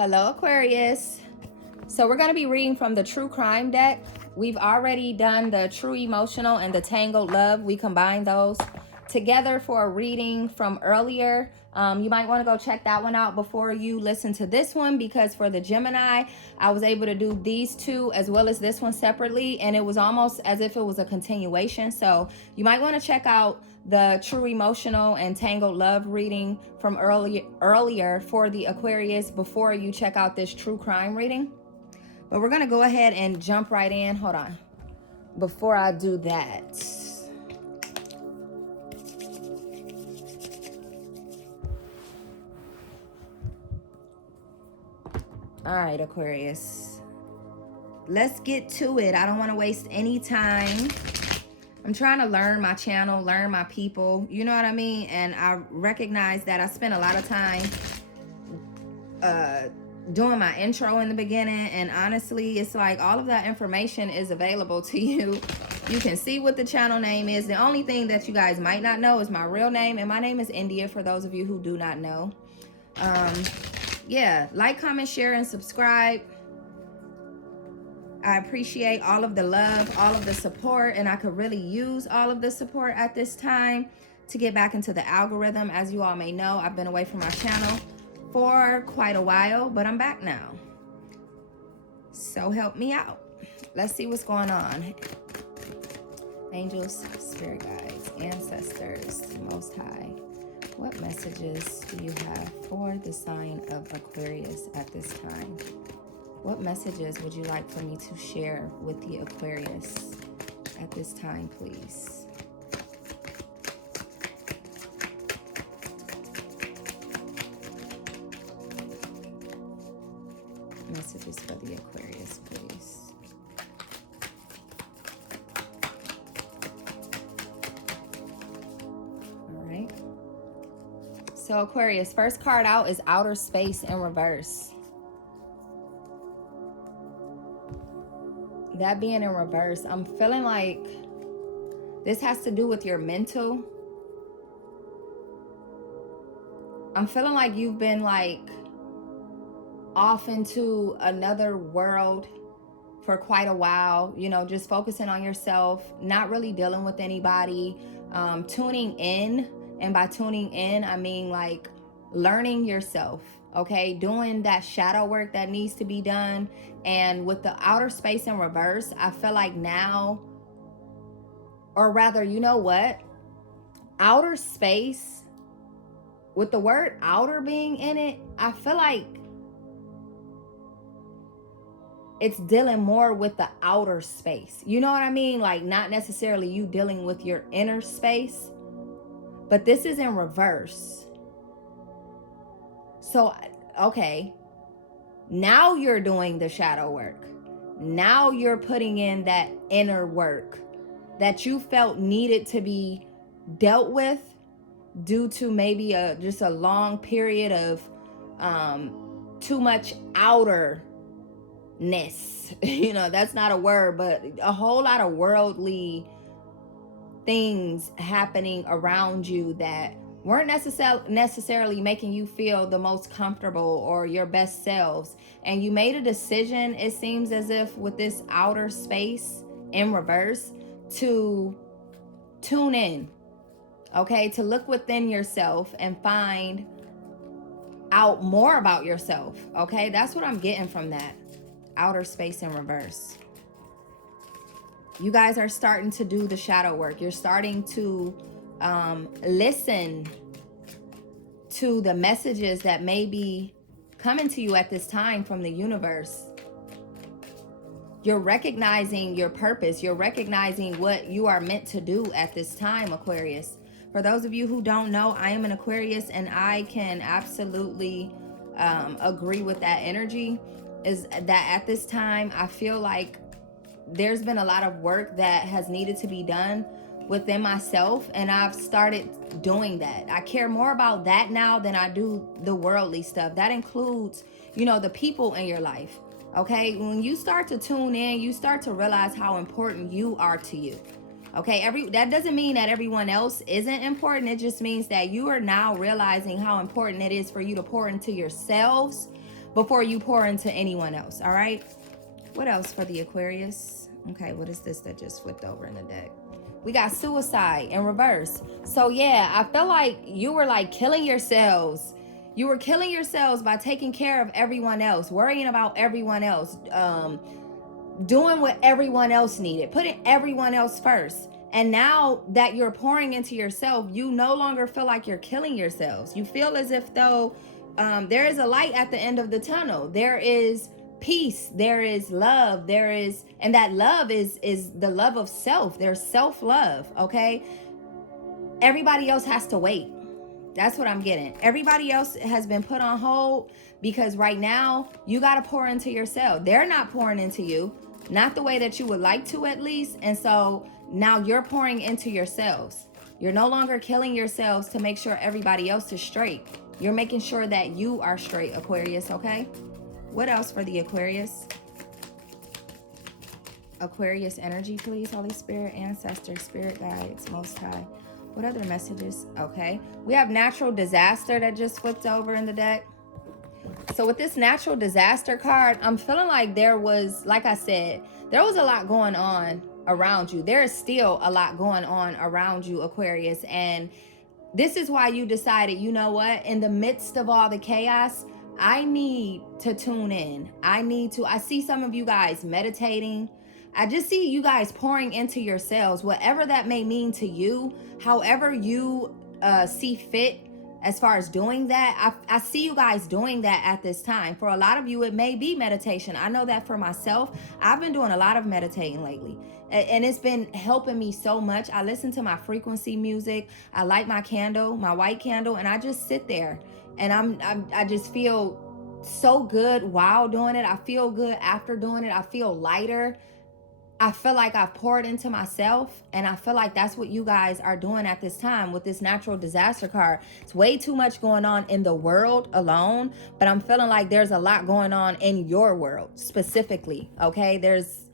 Hello, Aquarius. So we're going to be reading from the True Crime deck. We've already done the True Emotional and the Tangled Love. We combined those together for a reading from earlier. You might want to go check that one out before you listen to this one, because for the Gemini, I was able to do these two as well as this one separately, and it was almost as if it was a continuation. So you might want to check out the True Emotional and Tangled Love reading from earlier for the Aquarius before you check out this True Crime reading. But we're going to go ahead and jump right in. Hold on. Before I do that, all right, Aquarius, let's get to it. I don't want to waste any time. I'm trying to learn my channel, learn my people, you know what I mean? And I recognize that I spent a lot of time doing my intro in the beginning, and honestly, it's like all of that information is available to you. You can see what the channel name is. The only thing that you guys might not know is my real name, and my name is India, for those of you who do not know. Yeah, like, comment, share, and subscribe. I appreciate all of the love, all of the support, and I could really use all of the support at this time to get back into the algorithm. As you all may know, I've been away from my channel for quite a while, but I'm back now. So help me out. Let's see what's going on. Angels, spirit guides, ancestors, Most High. What messages do you have for the sign of Aquarius at this time? What messages would you like for me to share with the Aquarius at this time, please? Messages for the Aquarius, please. All right. So Aquarius, first card out is Outer Space in reverse. That being in reverse, I'm feeling like this has to do with your mental. I'm feeling like you've been like off into another world for quite a while, you know, just focusing on yourself, not really dealing with anybody, tuning in. And by tuning in, I mean like learning yourself, okay? Doing that shadow work that needs to be done. And with the outer space in reverse, I feel like now, or rather, you know what? Outer space, with the word outer being in it, I feel like it's dealing more with the outer space. You know what I mean? Like not necessarily you dealing with your inner space, but this is in reverse. So, okay, now you're doing the shadow work. Now you're putting in that inner work that you felt needed to be dealt with due to maybe just a long period of too much outerness. You know, that's not a word, but a whole lot of worldly things happening around you that weren't necessarily making you feel the most comfortable or your best selves. And you made a decision, it seems as if, with this outer space in reverse, to tune in, okay? To look within yourself and find out more about yourself, okay? That's what I'm getting from that outer space in reverse. You guys are starting to do the shadow work. You're starting to listen to the messages that may be coming to you at this time from the universe. You're recognizing your purpose. You're recognizing what you are meant to do at this time, Aquarius. For those of you who don't know, I am an Aquarius, and I can absolutely agree with that energy. Is that at this time, I feel like there's been a lot of work that has needed to be done within myself, and I've started doing that. I care more about that now than I do the worldly stuff. That includes, you know, the people in your life, okay? When you start to tune in, you start to realize how important you are to you, okay? That doesn't mean that everyone else isn't important. It just means that you are now realizing how important it is for you to pour into yourselves before you pour into anyone else. All right. What else for the Aquarius? Okay, what is this that just flipped over in the deck? We got suicide in reverse. So yeah, I feel like you were like killing yourselves. You were killing yourselves by taking care of everyone else, worrying about everyone else, doing what everyone else needed, putting everyone else first. And now that you're pouring into yourself, you no longer feel like you're killing yourselves. You feel as if though there is a light at the end of the tunnel. There is peace, there is love, there is, and that love is the love of self. There's self-love, okay? Everybody else has to wait. That's what I'm getting. Everybody else has been put on hold because right now you got to pour into yourself. They're not pouring into you, not the way that you would like to at least. And so now you're pouring into yourselves. You're no longer killing yourselves to make sure everybody else is straight. You're making sure that you are straight, Aquarius, okay? What else for the Aquarius? Aquarius energy, please, Holy Spirit, ancestors, spirit guides, Most High. What other messages? Okay. We have natural disaster that just flipped over in the deck. So with this natural disaster card, I'm feeling like there was, like I said, there was a lot going on around you. There is still a lot going on around you, Aquarius. And this is why you decided, you know what, in the midst of all the chaos, I need to tune in. I see some of you guys meditating. I just see you guys pouring into yourselves, whatever that may mean to you, however you see fit as far as doing that. I see you guys doing that at this time. For a lot of you, it may be meditation. I know that for myself. I've been doing a lot of meditating lately, and it's been helping me so much. I listen to my frequency music. I light my candle, my white candle, and I just sit there, and I just feel so good while doing it. I feel good after doing it. I feel lighter. I feel like I've poured into myself, and I feel like that's what you guys are doing at this time with this natural disaster card. It's way too much going on in the world alone, but I'm feeling like there's a lot going on in your world specifically, okay? There's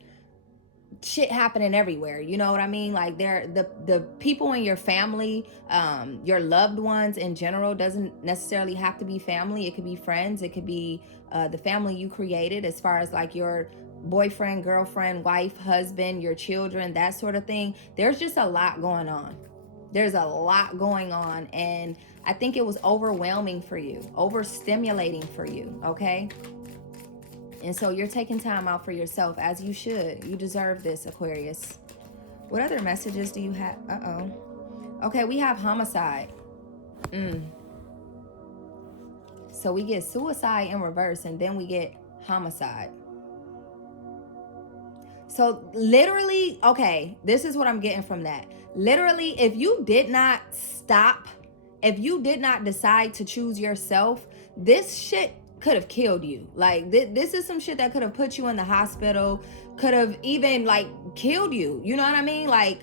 shit happening everywhere, you know what I mean? Like the people in your family, your loved ones in general, doesn't necessarily have to be family. It could be friends. It could be the family you created, as far as like your boyfriend, girlfriend, wife, husband, your children, that sort of thing. There's just a lot going on. There's a lot going on, and I think it was overwhelming for you, overstimulating for you, okay? And so you're taking time out for yourself, as you should. You deserve this, Aquarius. What other messages do you have? Okay, we have homicide. So we get suicide in reverse, and then we get homicide. So literally, okay, this is what I'm getting from that. Literally, if you did not stop, if you did not decide to choose yourself, this shit could have killed you. Like this is some shit that could have put you in the hospital, could have even like killed you. You know what I mean? Like,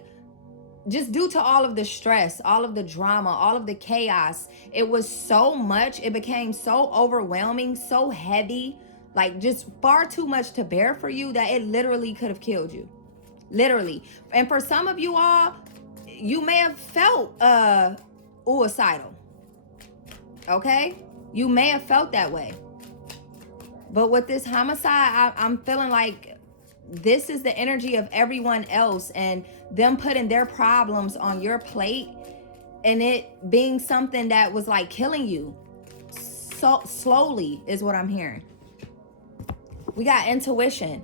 just due to all of the stress, all of the drama, all of the chaos, it was so much. It became so overwhelming, so heavy, like just far too much to bear for you, that it literally could have killed you. Literally. And for some of you all, you may have felt suicidal. Okay? You may have felt that way. But with this homicide, I'm feeling like this is the energy of everyone else, and them putting their problems on your plate, and it being something that was like killing you so slowly is what I'm hearing. We got intuition,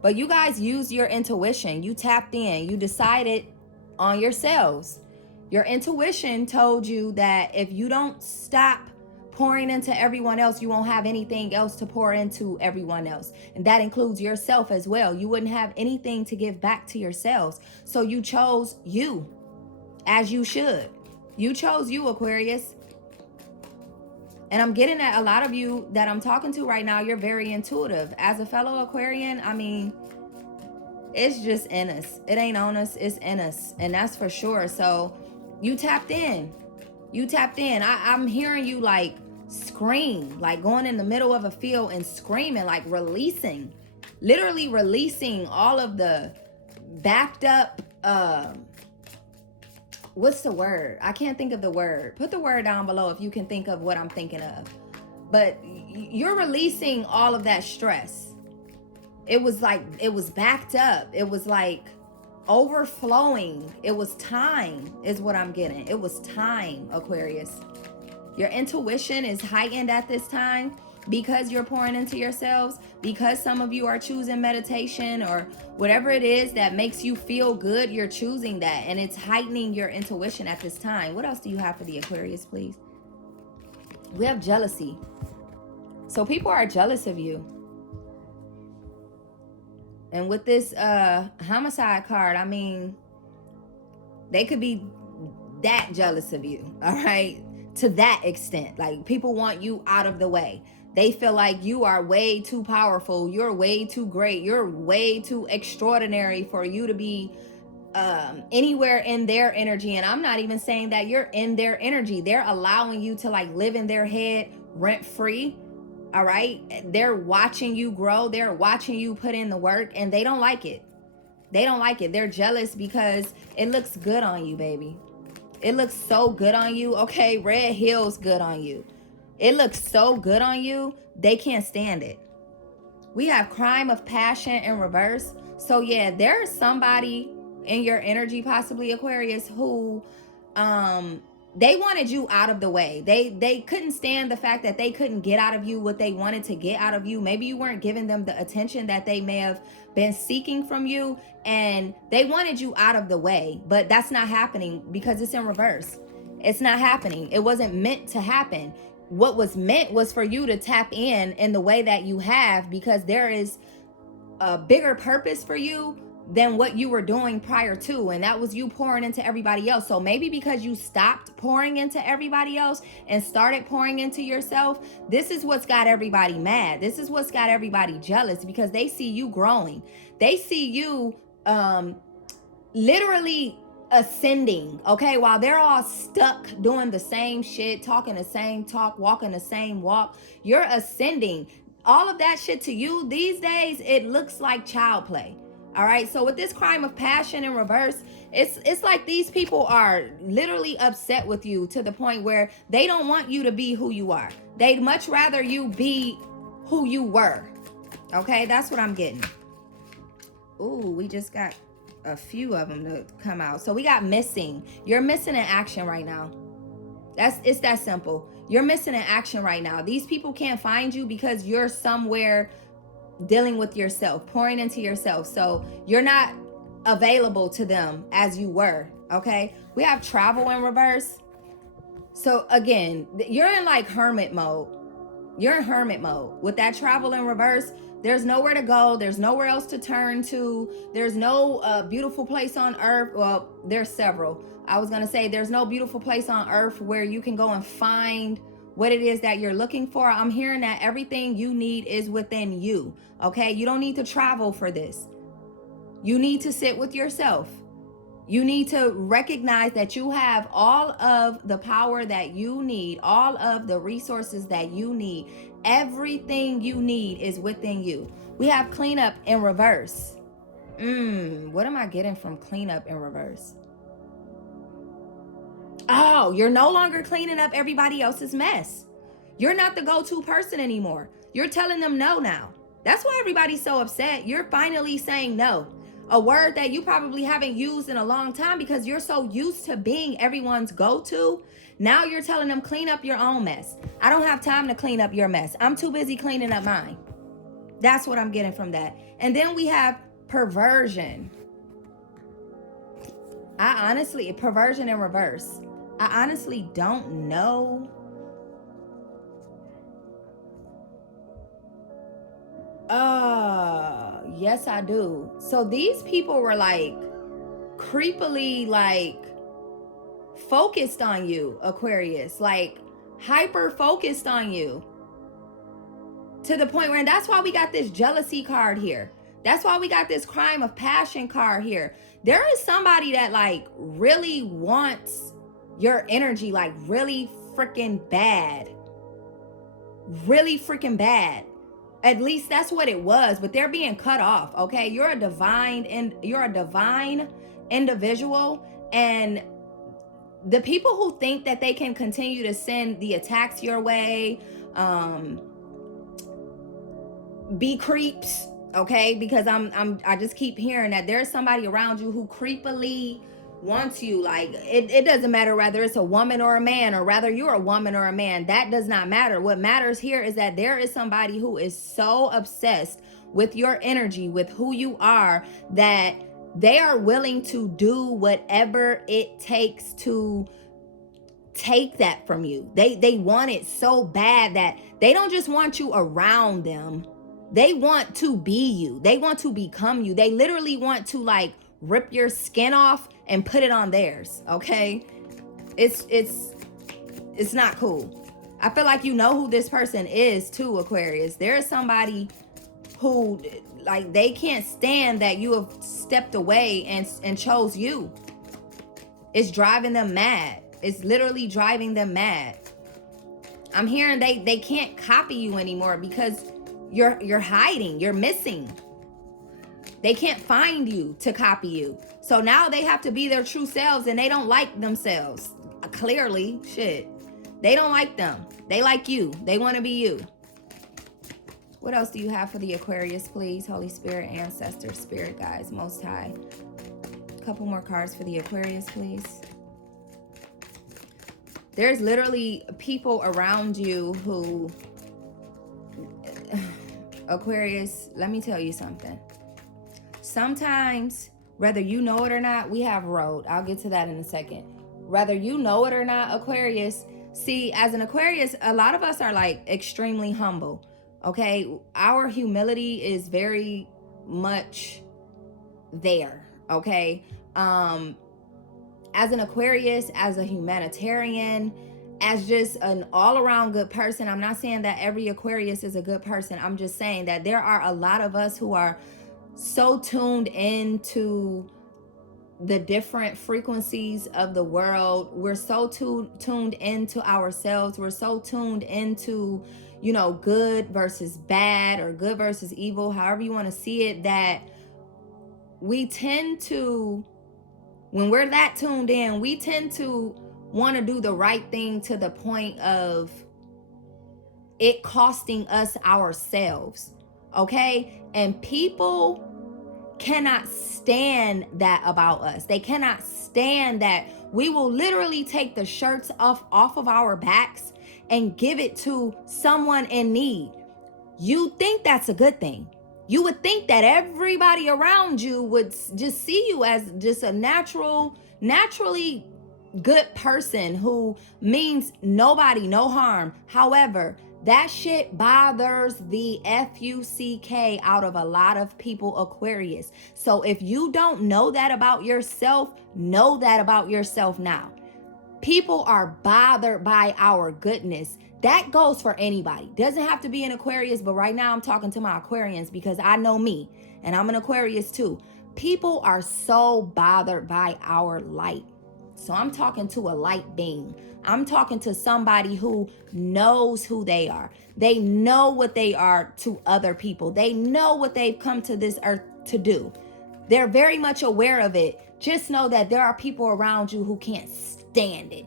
but you guys used your intuition. You tapped in. You decided on yourselves. Your intuition told you that if you don't stop pouring into everyone else, you won't have anything else to pour into everyone else. And that includes yourself as well. You wouldn't have anything to give back to yourselves. So you chose you, as you should. You chose you, Aquarius. And I'm getting at a lot of you that I'm talking to right now, you're very intuitive. As a fellow Aquarian, I mean, it's just in us. It ain't on us, it's in us. And that's for sure. So you tapped in. You tapped in. I'm hearing you like scream, like going in the middle of a field and screaming, like releasing, literally releasing all of the backed up, what's the word? I can't think of the word. Put the word down below if you can think of what I'm thinking of. But you're releasing all of that stress. It was like, it was backed up. It was like overflowing. It was time, is what I'm getting. It was time, Aquarius. Your intuition is heightened at this time because you're pouring into yourselves, because some of you are choosing meditation or whatever it is that makes you feel good. You're choosing that, and it's heightening your intuition at this time. What else do you have for the Aquarius, please? We have jealousy. So people are jealous of you. And with this homicide card, I mean, they could be that jealous of you, all right? To that extent. Like, people want you out of the way. They feel like you are way too powerful. You're way too great. You're way too extraordinary for you to be anywhere in their energy. And I'm not even saying that you're in their energy. They're allowing you to like live in their head rent free. All right. They're watching you grow. They're watching you put in the work, and they don't like it. They don't like it. They're jealous because it looks good on you, baby. It looks so good on you. Okay, red heels good on you. It looks so good on you. They can't stand it. We have crime of passion in reverse. So yeah, there's somebody in your energy, possibly Aquarius, who they wanted you out of the way. They couldn't stand the fact that they couldn't get out of you what they wanted to get out of you. Maybe you weren't giving them the attention that they may have been seeking from you, and they wanted you out of the way. But that's not happening because it's in reverse. It's not happening. It wasn't meant to happen. What was meant was for you to tap in the way that you have, because there is a bigger purpose for you than what you were doing prior to, and that was you pouring into everybody else. So maybe because you stopped pouring into everybody else and started pouring into yourself, this is what's got everybody mad. This is what's got everybody jealous, because they see you growing. They see you literally ascending, okay, while they're all stuck doing the same shit, talking the same talk, walking the same walk. You're ascending. All of that shit to you these days, it looks like child play. All right, so with this crime of passion in reverse, it's like these people are literally upset with you to the point where they don't want you to be who you are. They'd much rather you be who you were. Okay, that's what I'm getting. Ooh, we just got a few of them to come out. So we got missing. You're missing in action right now. It's that simple. You're missing in action right now. These people can't find you because you're somewhere dealing with yourself, pouring into yourself. So you're not available to them as you were. Okay, we have travel in reverse. So again, you're in like hermit mode. You're in hermit mode with that travel in reverse. There's nowhere to go. There's nowhere else to turn to. There's no beautiful place on earth. Well, there's several. I was going to say there's no beautiful place on earth where you can go and find what it is that you're looking for. I'm hearing that everything you need is within you. Okay, you don't need to travel for this. You need to sit with yourself. You need to recognize that you have all of the power that you need, all of the resources that you need. Everything you need is within you. We have cleanup in reverse. What am I getting from cleanup in reverse? Oh, you're no longer cleaning up everybody else's mess. You're not the go-to person anymore. You're telling them no now. That's why everybody's so upset. You're finally saying no. A word that you probably haven't used in a long time because you're so used to being everyone's go-to. Now you're telling them, clean up your own mess. I don't have time to clean up your mess. I'm too busy cleaning up mine. That's what I'm getting from that. And then we have perversion. Perversion in reverse. I honestly don't know. Yes, I do. So these people were like creepily like focused on you, Aquarius, like hyper focused on you to the point where, and that's why we got this jealousy card here. That's why we got this crime of passion card here. There is somebody that like really wants your energy, like really freaking bad. Really freaking bad. At least that's what it was, but they're being cut off. Okay, you're a divine individual, and the people who think that they can continue to send the attacks your way, be creeps, okay? Because I just keep hearing that there's somebody around you who creepily wants you. Like, it doesn't matter whether it's a woman or a man, or rather you're a woman or a man. That does not matter. What matters here is that there is somebody who is so obsessed with your energy, with who you are, that they are willing to do whatever it takes to take that from you. They want it so bad that they don't just want you around them. They want to be you. They want to become you. They literally want to like rip your skin off and put it on theirs. Okay? It's not cool. I feel like you know who this person is too, Aquarius. There is somebody who, like, they can't stand that you have stepped away and chose you. It's driving them mad. It's literally driving them mad. I'm hearing they can't copy you anymore because you're hiding, you're missing. They can't find you to copy you. So now they have to be their true selves, and they don't like themselves. Clearly, shit. They don't like them. They like you. They want to be you. What else do you have for the Aquarius, please? Holy Spirit, ancestors, spirit guides, Most High. A couple more cards for the Aquarius, please. There's literally people around you who, Aquarius, let me tell you something. Sometimes, whether you know it or not, we have road. I'll get to that in a second. Whether you know it or not, Aquarius, see, as an Aquarius, a lot of us are like extremely humble. Okay, our humility is very much there. Okay, as an Aquarius, as a humanitarian, as just an all-around good person. I'm not saying that every Aquarius is a good person. I'm just saying that there are a lot of us who are so tuned into the different frequencies of the world. We're so tuned into ourselves. We're so tuned into, you know, good versus bad, or good versus evil, however you want to see it, that we tend to, when we're that tuned in, we tend to want to do the right thing to the point of it costing us ourselves. Okay? And people cannot stand that about us. They cannot stand that we will literally take the shirts off of our backs and give it to someone in need. You think that's a good thing. You would think that everybody around you would just see you as just a naturally good person who means nobody no harm. However, that shit bothers the fuck out of a lot of people, Aquarius. So if you don't know that about yourself, know that about yourself now. People are bothered by our goodness. That goes for anybody. Doesn't have to be an Aquarius, but right now I'm talking to my Aquarians because I know me, and I'm an Aquarius too. People are so bothered by our light. So I'm talking to a light being. I'm talking to somebody who knows who they are. They know what they are to other people. They know what they've come to this earth to do. They're very much aware of it. Just know that there are people around you who can't stand it.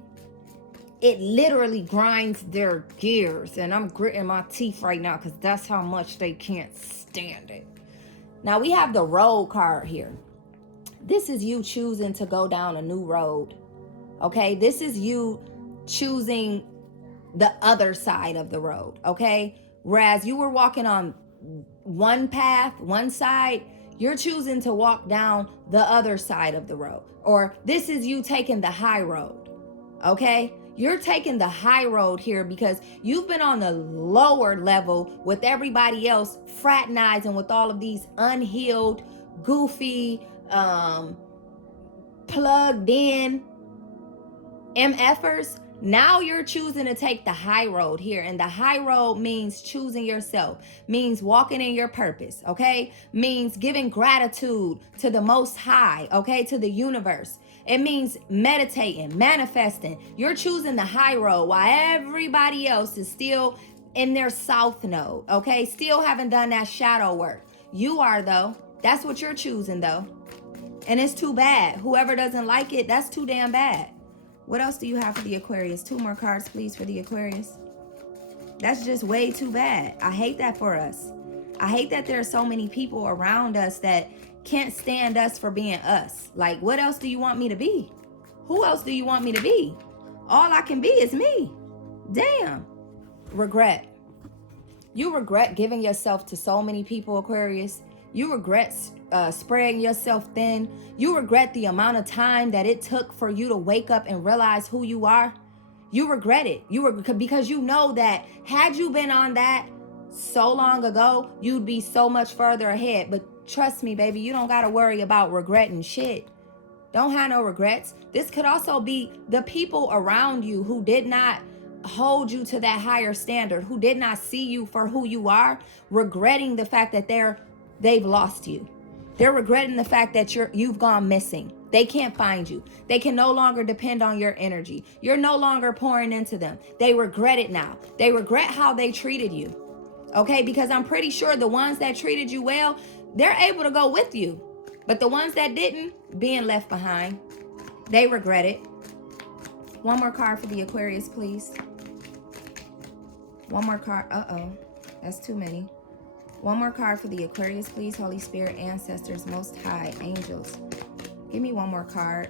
It literally grinds their gears, and I'm gritting my teeth right now because that's how much they can't stand it. Now we have the road card here. This is you choosing to go down a new road. Okay, this is you choosing the other side of the road. Okay, whereas you were walking on one path, one side, you're choosing to walk down the other side of the road. Or this is you taking the high road. Okay, you're taking the high road here because you've been on the lower level with everybody else, fraternizing with all of these unhealed, goofy, plugged in MFers. Now you're choosing to take the high road here. And the high road means choosing yourself, means walking in your purpose, okay? Means giving gratitude to the Most High, okay? To the universe. It means meditating, manifesting. You're choosing the high road while everybody else is still in their south node, okay? Still haven't done that shadow work. You are, though. That's what you're choosing, though. And it's too bad. Whoever doesn't like it, that's too damn bad. What else do you have for the Aquarius? 2 more cards, please, for the Aquarius. That's just way too bad. I hate that for us. I hate that there are so many people around us that can't stand us for being us. Like, what else do you want me to be? Who else do you want me to be? All I can be is me. Damn. Regret. You regret giving yourself to so many people, Aquarius. You regret spreading yourself thin. You regret the amount of time that it took for you to wake up and realize who you are. You regret it. Because you know that had you been on that so long ago, you'd be so much further ahead. But trust me, baby, you don't got to worry about regretting shit. Don't have no regrets. This could also be the people around you who did not hold you to that higher standard, who did not see you for who you are, regretting the fact that they've lost you. They're regretting the fact that you've gone missing. They can't find you. They can no longer depend on your energy. You're no longer pouring into them. They regret it now. They regret how they treated you. Okay, because I'm pretty sure the ones that treated you well, they're able to go with you. But the ones that didn't, being left behind, they regret it. One more card for the Aquarius, please. One more card. Uh-oh, that's too many. One more card for the Aquarius, please. Holy Spirit, ancestors, Most High, angels. Give me one more card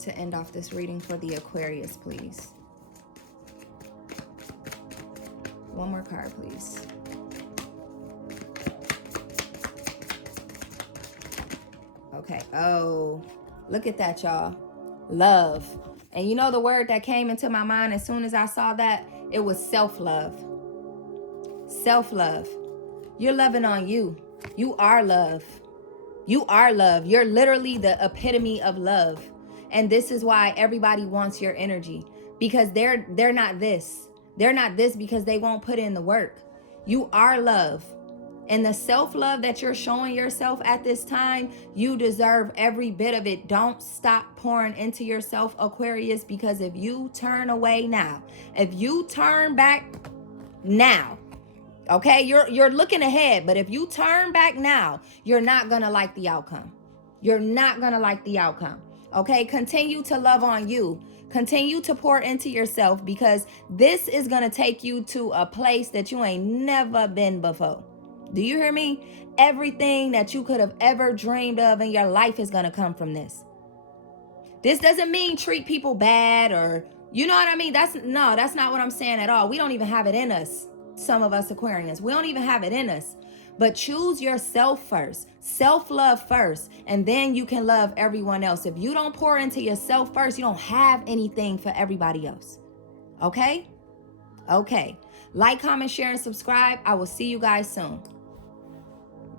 to end off this reading for the Aquarius, please. One more card, please. Okay. Oh, look at that, y'all. Love. And you know the word that came into my mind as soon as I saw that? It was self-love. Self-love. You're loving on you. You are love. You are love. You're literally the epitome of love. And this is why everybody wants your energy. Because they're not this. They're not this because they won't put in the work. You are love. And the self-love that you're showing yourself at this time, you deserve every bit of it. Don't stop pouring into yourself, Aquarius, because if you turn away now, if you turn back now, okay, you're looking ahead, but if you turn back now, you're not gonna like the outcome. You're not gonna like the outcome. Okay, continue to love on you. Continue to pour into yourself because this is gonna take you to a place that you ain't never been before. Do you hear me? Everything that you could have ever dreamed of in your life is going to come from this. This doesn't mean treat people bad or, you know what I mean? That's not what I'm saying at all. We don't even have it in us. Some of us Aquarians, we don't even have it in us. But choose yourself first, self-love first, and then you can love everyone else. If you don't pour into yourself first, you don't have anything for everybody else. Okay? Okay. Like, comment, share, and subscribe. I will see you guys soon.